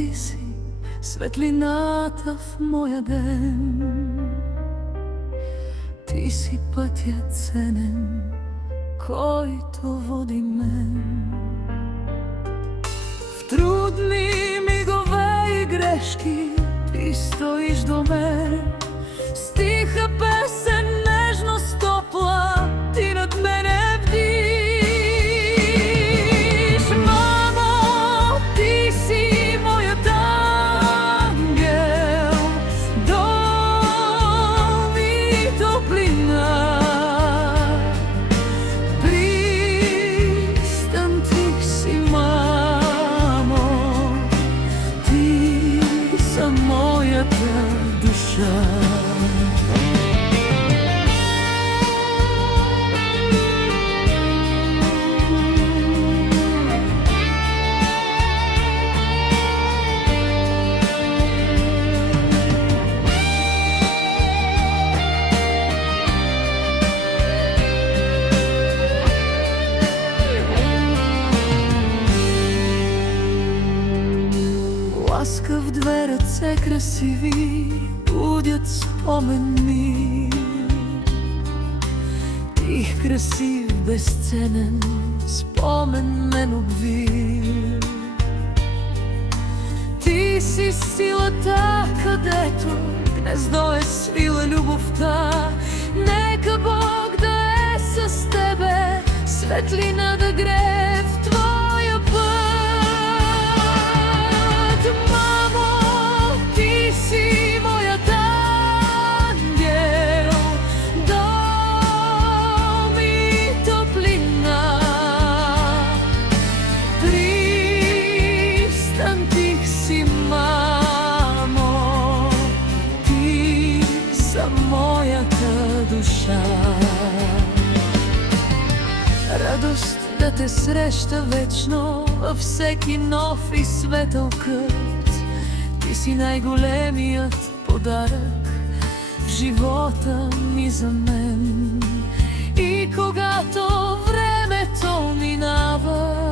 ти си светлината в моя ден. Ти си пътя ценен, който води мен. В трудни мигове и грешки ти стоиш до мен. С тиха песен, нежност топла, ти над мене бдиш. Мамо, ти си моят ангел, дом и топлина, пристан тих си, мамо, ти са моята душа. Ласкав, две ръце красиви будят спомен ми. Тих, красив, безценен спомен мен обви. Ти си силата, където гнездо е свила любовта. Нека Бог да е с тебе, светлина да грее в твоя път. Мамо, ти си моят ангел, дом и топлина, пристан тих си, мамо, ти за моята душа. Радост да те среща вечно във всеки нов и светъл кът. Ти си най-големият подарък в живота ми за мен. И когато времето минава,